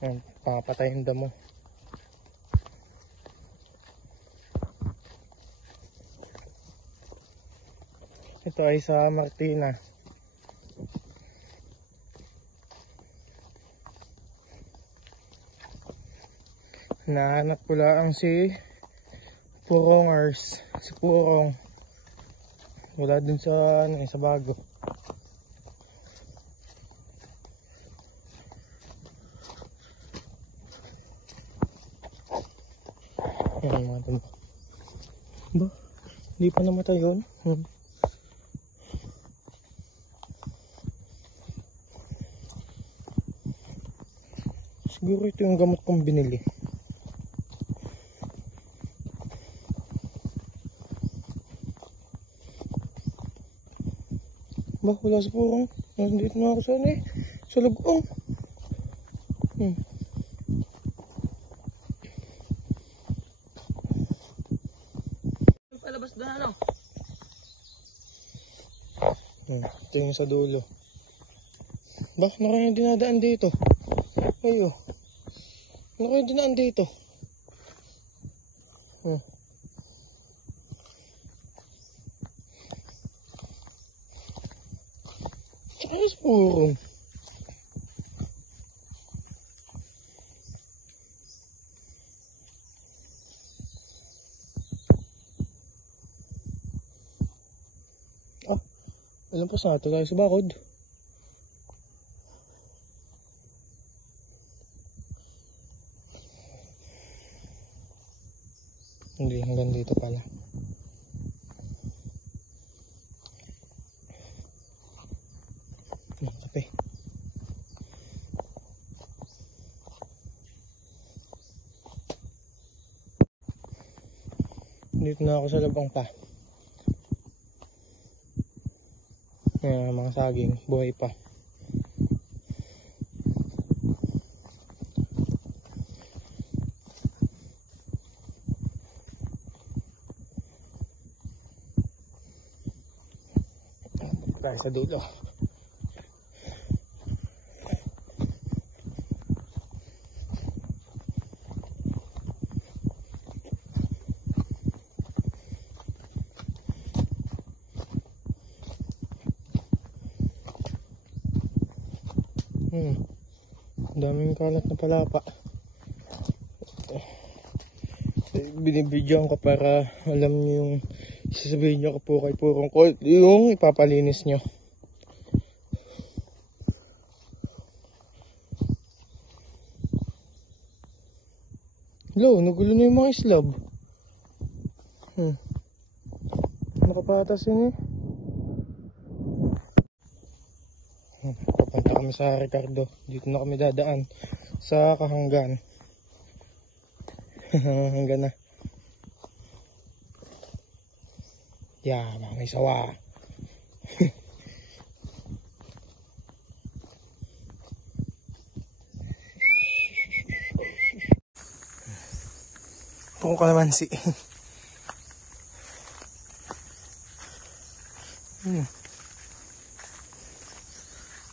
Yan, papatay yung damo. Ito ay sa Martina. Nahanap ko lang si Purongers. Si Purong. Wala dun sa, sa bago. Yan mga damo. Ba? Hindi pa namatay yun? Siguro ito yung gamot kong binili. Ba, wala sa Purong. Nandito na ako sa sa lagong. Palabas na ano? Ito yung sa dulo. Ba, ano kaya dinadaan dito? Ayo. Ano kaya dinaan dito? Ayos Purong. Alam pa sa ato tayo sa bakod. Hindi, hanggang dito pala. Kape. Dito na ako sa labang pa. Ayan, mga saging, buhay pa. Tayo sa dulo. Daming kalat na palapa. Binibidyoan ko para alam nyo yung sasabihin nyo po kay Purong ko yung ipapalinis nyo. Hello, nagulo na yung mga islab. Nakapatas yun eh. Papunta kami sa Ricardo. Dito na kami dadaan sa Kahanggan. Hanggan na. Yeah, mga isawa. Kung ka naman si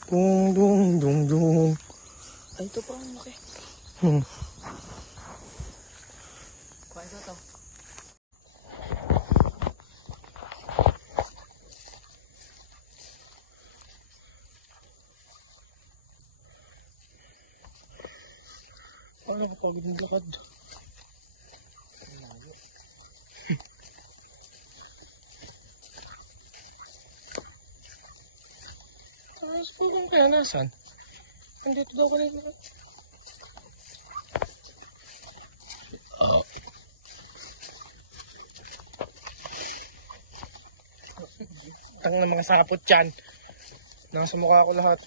Dung dung dung dung. Ay, ito pa ang laki. Kuhain ko ito. Paano kapagod ng lakad? Tapos Purong kaya nasan? Nandito daw kanina. Tang na mga sapot yan. Nasa mukha ko lahat.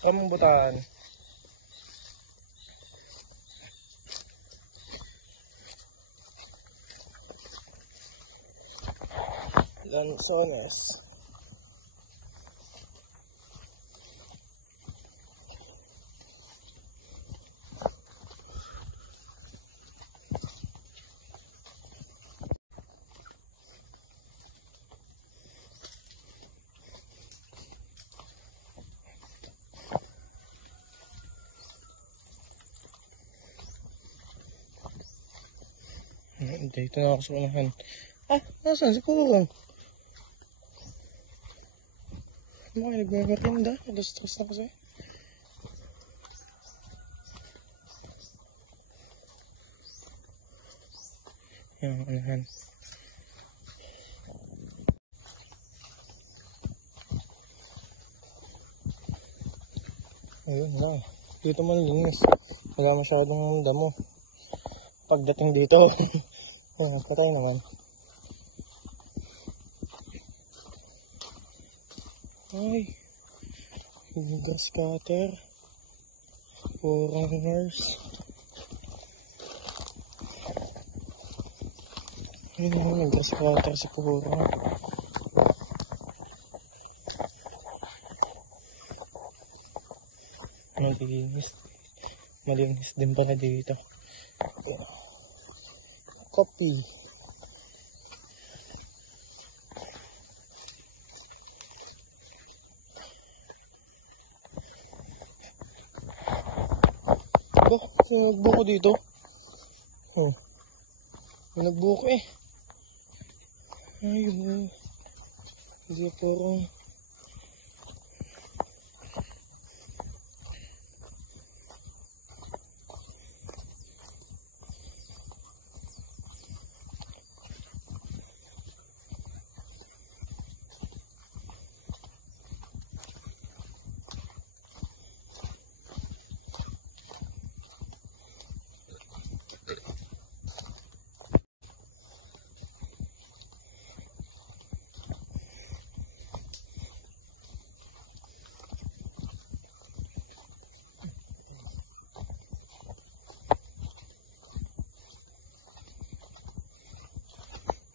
Rambutan. Lanzones. Dito na ako sa unahan. Ah, nasaan? Si Purong. Ano kayo, nagmamerinda? Alas-stress na kasi. Yan, unahan. Ayun lang. Dito malinis. Wala masyadong damo. Pagdating dito, patay naman. Ay, grass cutter. Foreigners. Ayun naman, nag-grass cutter si Purong. Malinis din pala dito. Coffee. Ba, sino nagbuko dito? May nagbuko eh. Ayun. Hindi Purong.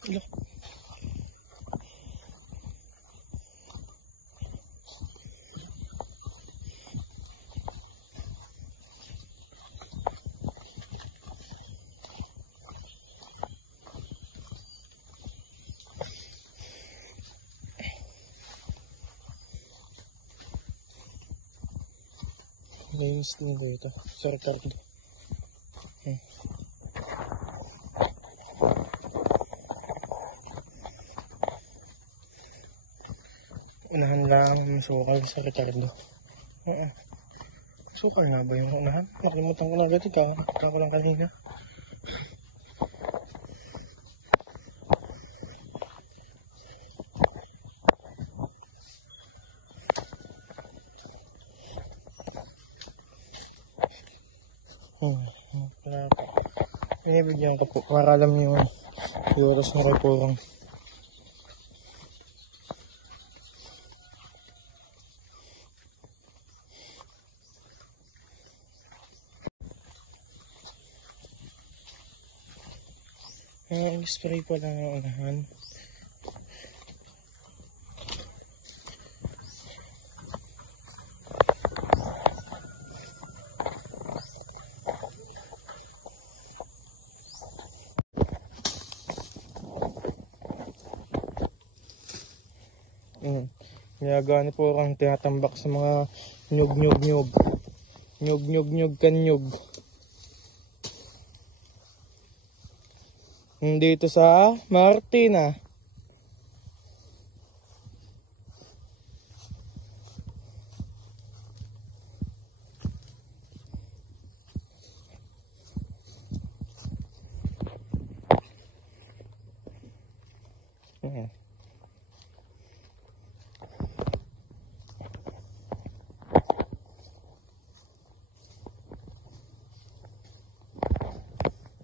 Ala. Linis din ko ito. Sa Ricardo. Unahan lang sukal sa Ricardo. Sukal na ba yung unahan? Nakalimutan ko na agad. Kakita ko lang kanina. Binibigyan ko po para alam niyo yung oras na kay Purong. Spray pa lang ang unahan. Niyagani po ang tinatambak sa mga nyug. Nyug kanyug. Dito sa Martina.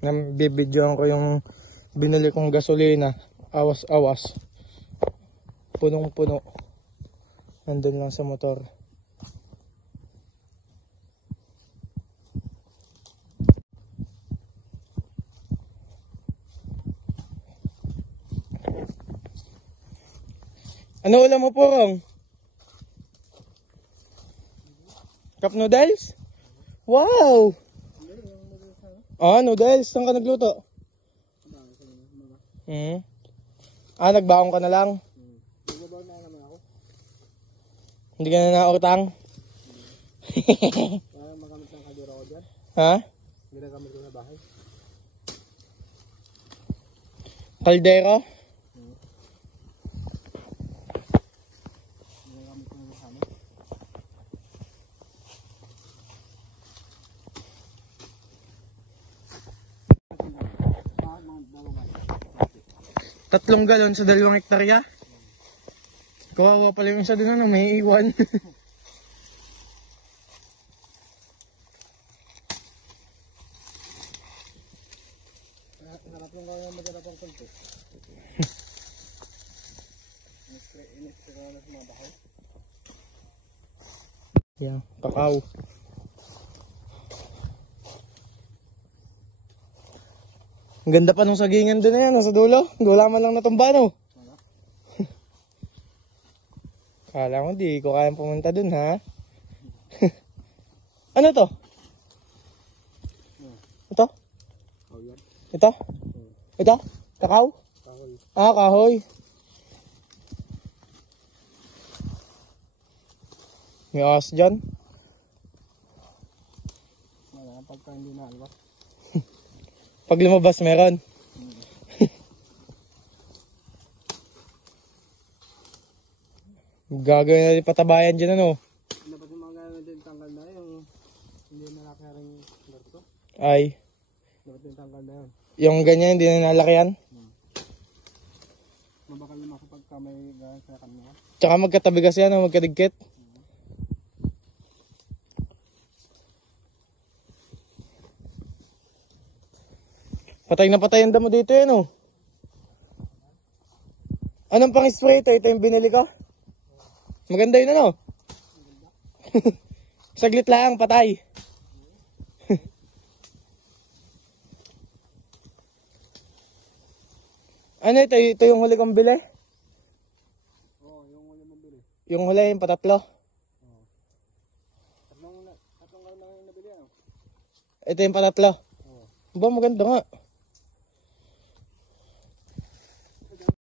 Bibidyoan ko yung binili kong gasolina. Awas-awas. Punong-puno. Nandun lang sa motor. Ano ulam mo, Purong? Cup noodles? Wow! Noodles. Saan ka nagluto? Nagbaon ka na lang? Nagbabaon na naman ako. Hindi ka na nautang? Magamit ng kaldero ko dyan. Ha? Ginagamit ko sa bahay. Kaldero? Ginagamit ko na sa amin. Mga dalawa. 3 galon sa 2 hektarya? Kawawa pala yung isa dun ano, may iwan. Harap lang kaya maghanap ang konti. Inispray ko na sa mga bahaw. Yan, kakao. Ang ganda pa nung sagingan dun na yan, nasa dulo. Wala man lang natumba, no? Wala. Kala ko di ko kayang pumunta dun, ha? Ano to? Ito? Oh, yan. Ito? Ito? Kakao? Kahoy. Ah, kahoy. May aas dyan. Wala, pagka hindi na alwa. Pag lumabas meron. Gagawin natin patabayan dyan ano. Dapat yung mga gano'n din tanggal na yung hindi na laki rin garto. Ay, Dapat yung tanggal na yun. yung ganyan hindi na nalakihan. Mabakal naman ako pagka may gano'n sa kanila. Tsaka magkatabi kasi ano, magkadigkit. Patay na patay ang damo dito yan oh. Anong pang spray ito? Ito yung binili ko? Maganda yun ano? Saglit lang, patay. Ano ito? Ito yung huli kong bili? Oo, yung huli mong bili. Yung huli, yung patatlo. Tatlong gano'n na yung nabili ano? Ito yung patatlo. Oo. Ba, maganda nga.